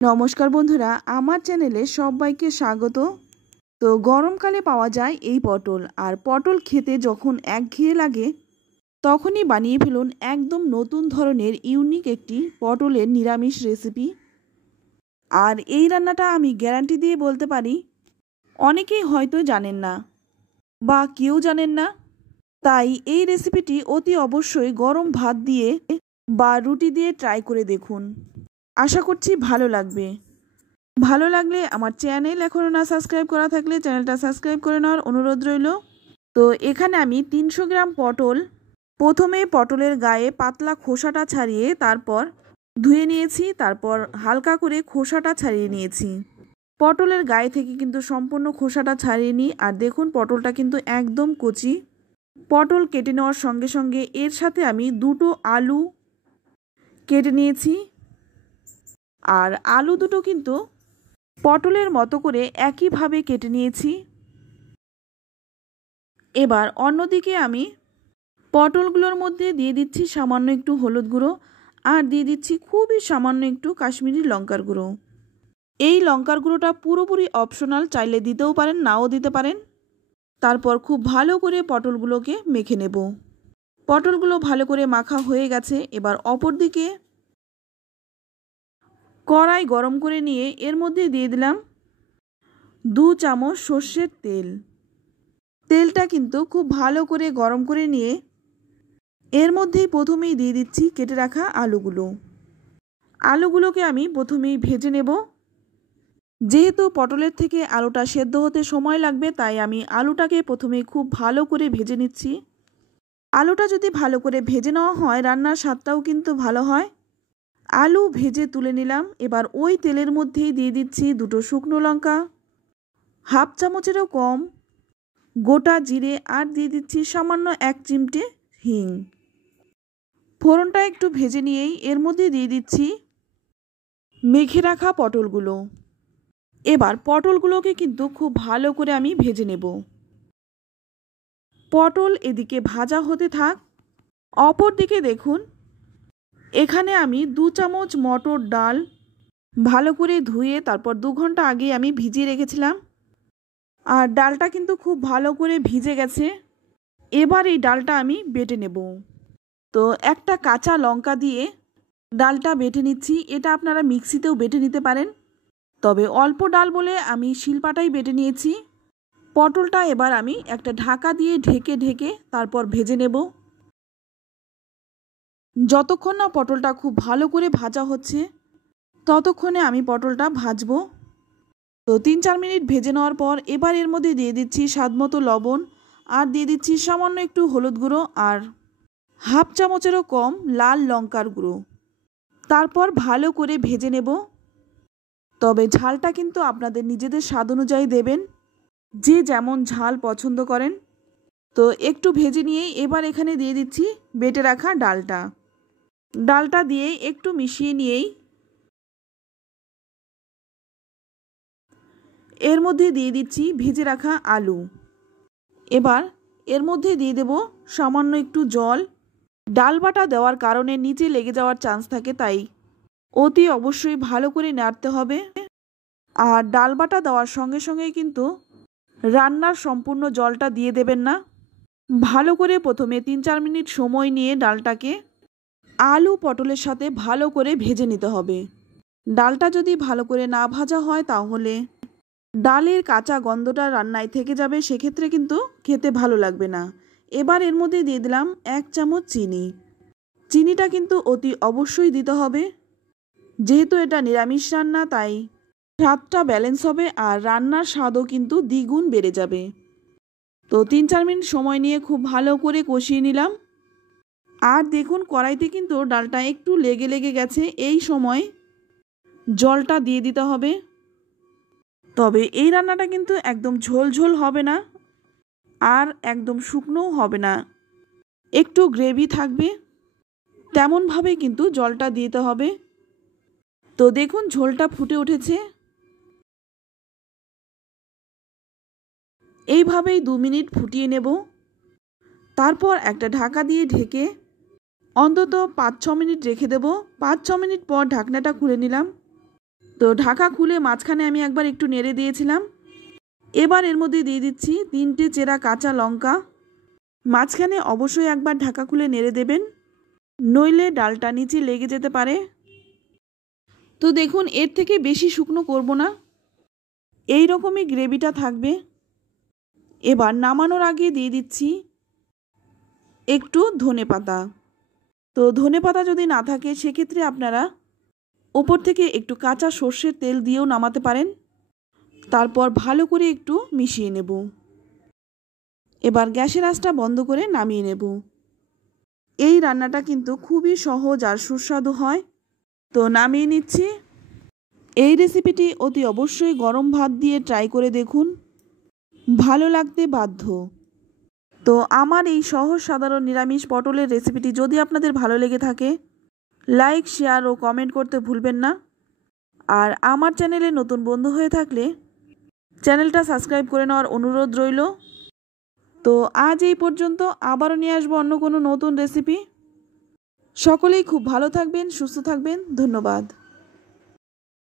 নমস্কার বন্ধুরা, আমার চ্যানেলে সবাইকে স্বাগত। তো গরমকালে পাওয়া যায় এই পটল, আর পটল খেতে যখন একঘেয়ে লাগে তখনই বানিয়ে ফেলুন একদম নতুন ধরনের ইউনিক একটি পটলের নিরামিষ রেসিপি। আর এই রান্নাটা আমি গ্যারান্টি দিয়ে বলতে পারি অনেকেই হয়তো জানেন না বা কেউ জানেন না। তাই এই রেসিপিটি অতি অবশ্যই গরম ভাত দিয়ে বা রুটি দিয়ে ট্রাই করে দেখুন। আশা করছি ভালো লাগবে। ভালো লাগলে আমার চ্যানেল এখনও না সাবস্ক্রাইব করা থাকলে চ্যানেলটা সাবস্ক্রাইব করে নেওয়ার অনুরোধ রইল। তো এখানে আমি 300 গ্রাম পটল, প্রথমে পটলের গায়ে পাতলা খোসাটা ছাড়িয়ে তারপর ধুয়ে নিয়েছি, তারপর হালকা করে খোসাটা ছাড়িয়ে নিয়েছি। পটলের গায়ে থেকে কিন্তু সম্পূর্ণ খোসাটা ছাড়িয়ে নিই। আর দেখুন পটলটা কিন্তু একদম কচি। পটল কেটে নেওয়ার সঙ্গে সঙ্গে এর সাথে আমি দুটো আলু কেটে নিয়েছি। আর আলু দুটো কিন্তু পটলের মতো করে একইভাবে কেটে নিয়েছি। এবার অন্যদিকে আমি পটলগুলোর মধ্যে দিয়ে দিচ্ছি সামান্য একটু হলুদ গুঁড়ো, আর দিয়ে দিচ্ছি খুবই সামান্য একটু কাশ্মীরি লঙ্কার গুঁড়ো। এই লঙ্কার গুঁড়োটা পুরোপুরি অপশনাল, চাইলে দিতেও পারেন নাও দিতে পারেন। তারপর খুব ভালো করে পটলগুলোকে মেখে নেব। পটলগুলো ভালো করে মাখা হয়ে গেছে। এবার অপর দিকে কড়াই গরম করে নিয়ে এর মধ্যে দিয়ে দিলাম 2 চামচ সর্ষের তেল। তেলটা কিন্তু খুব ভালো করে গরম করে নিয়ে এর মধ্যেই প্রথমেই দিয়ে দিচ্ছি কেটে রাখা আলুগুলোকে আমি প্রথমেই ভেজে নেব। যেহেতু পটলের থেকে আলুটা সেদ্ধ হতে সময় লাগবে, তাই আমি আলুটাকে প্রথমেই খুব ভালো করে ভেজে নিচ্ছি। আলুটা যদি ভালো করে ভেজে নেওয়া হয় রান্নার স্বাদটাও কিন্তু ভালো হয়। আলু ভেজে তুলে নিলাম। এবার ওই তেলের মধ্যেই দিয়ে দিচ্ছি 2 শুকনো লঙ্কা, হাফ চামচেরও কম গোটা জিরে, আর দিয়ে দিচ্ছি সামান্য 1 চিমটে হিং। ফোড়নটা একটু ভেজে নিয়েই এর মধ্যে দিয়ে দিচ্ছি মেখে রাখা পটলগুলো। এবার পটলগুলোকে কিন্তু খুব ভালো করে আমি ভেজে নেব। পটল এদিকে ভাজা হতে থাক। অপর দিকে দেখুন এখানে আমি 2 চামচ মটর ডাল ভালো করে ধুয়ে তারপর 2 ঘন্টা আগে আমি ভিজিয়ে রেখেছিলাম। আর ডালটা কিন্তু খুব ভালো করে ভিজে গেছে। এবার এই ডালটা আমি বেটে নেব। তো একটা কাঁচা লঙ্কা দিয়ে ডালটা বেটে নিচ্ছি। এটা আপনারা মিক্সিতেও বেটে নিতে পারেন, তবে অল্প ডাল বলে আমি শিলপাটাই বেটে নিয়েছি। পটলটা এবার আমি একটা ঢাকা দিয়ে ঢেকে তারপর ভেজে নেব। যতক্ষণ না পটলটা খুব ভালো করে ভাজা হচ্ছে ততক্ষণে আমি পটলটা ভাজবো। তো 3-4 মিনিট ভেজে নেওয়ার পর এবার এর মধ্যে দিয়ে দিচ্ছি স্বাদমতো লবণ, আর দিয়ে দিচ্ছি সামান্য একটু হলুদ গুঁড়ো, আর হাফ চামচেরও কম লাল লঙ্কার গুঁড়ো। তারপর ভালো করে ভেজে নেব। তবে ঝালটা কিন্তু আপনাদের নিজেদের স্বাদ অনুযায়ী দেবেন, যে যেমন ঝাল পছন্দ করেন। তো একটু ভেজে নিয়েই এবার এখানে দিয়ে দিচ্ছি বেটে রাখা ডালটা দিয়ে একটু মিশিয়ে নিয়েই এর মধ্যে দিয়ে দিচ্ছি ভেজে রাখা আলু। এবার এর মধ্যে দিয়ে দেব সামান্য একটু জল। ডাল বাটা দেওয়ার কারণে নিচে লেগে যাওয়ার চান্স থাকে, তাই অতি অবশ্যই ভালো করে নাড়তে হবে। আর ডাল বাটা দেওয়ার সঙ্গে সঙ্গেই কিন্তু রান্নার সম্পূর্ণ জলটা দিয়ে দেবেন না। ভালো করে প্রথমে 3-4 মিনিট সময় নিয়ে ডালটাকে আলু পটলের সাথে ভালো করে ভেজে নিতে হবে। ডালটা যদি ভালো করে না ভাজা হয় তাহলে ডালের কাঁচা গন্ধটা রান্নায় থেকে যাবে, সেক্ষেত্রে কিন্তু খেতে ভালো লাগবে না। এবার এর মধ্যে দিয়ে দিলাম 1 চামচ চিনি। চিনিটা কিন্তু অতি অবশ্যই দিতে হবে, যেহেতু এটা নিরামিষ রান্না তাই স্বাদটা ব্যালেন্স হবে আর রান্নার স্বাদও কিন্তু দ্বিগুণ বেড়ে যাবে। তো 3-4 মিনিট সময় নিয়ে খুব ভালো করে কষিয়ে নিলাম। আর দেখুন কড়াইতে কিন্তু ডালটা একটু লেগে গেছে। এই সময় জলটা দিয়ে দিতে হবে। তবে এই রান্নাটা কিন্তু একদম ঝোল হবে না, আর একদম শুকনোও হবে না, একটু গ্রেভি থাকবে, তেমনভাবে কিন্তু জলটা দিতে হবে। তো দেখুন ঝোলটা ফুটে উঠেছে। এইভাবেই 2 মিনিট ফুটিয়ে নেব। তারপর একটা ঢাকা দিয়ে ঢেকে অন্তত 5-6 মিনিট রেখে দেব। 5-6 মিনিট পর ঢাকনাটা খুলে নিলাম। তো ঢাকা খুলে মাঝখানে আমি একবার একটু নেড়ে দিয়েছিলাম। এবার এর মধ্যে দিয়ে দিচ্ছি 3টে চেরা কাঁচা লঙ্কা। মাঝখানে অবশ্যই একবার ঢাকা খুলে নেড়ে দেবেন, নইলে ডালটা নিচে লেগে যেতে পারে। তো দেখুন, এর থেকে বেশি শুকনো করব না, এই রকমই গ্রেভিটা থাকবে। এবার নামানোর আগে দিয়ে দিচ্ছি একটু ধনেপাতা। তো ধনেপাতা যদি না থাকে সেক্ষেত্রে আপনারা ওপর থেকে একটু কাঁচা সর্ষের তেল দিয়েও নামাতে পারেন। তারপর ভালো করে একটু মিশিয়ে নেব। এবার গ্যাসের আঁচটা বন্ধ করে নামিয়ে নেব। এই রান্নাটা কিন্তু খুবই সহজ আর সুস্বাদু হয়। তো নামিয়ে নিচ্ছি। এই রেসিপিটি অতি অবশ্যই গরম ভাত দিয়ে ট্রাই করে দেখুন, ভালো লাগতে বাধ্য। তো আমার এই সহজ সাধারণ নিরামিষ পটলের রেসিপিটি যদি আপনাদের ভালো লেগে থাকে, লাইক, শেয়ার ও কমেন্ট করতে ভুলবেন না। আর আমার চ্যানেলে নতুন বন্ধু হয়ে থাকলে চ্যানেলটা সাবস্ক্রাইব করে নেওয়ার অনুরোধ রইল। তো আজ এই পর্যন্ত, আবারও নিয়ে আসবো অন্য কোনো নতুন রেসিপি। সকলেই খুব ভালো থাকবেন, সুস্থ থাকবেন। ধন্যবাদ।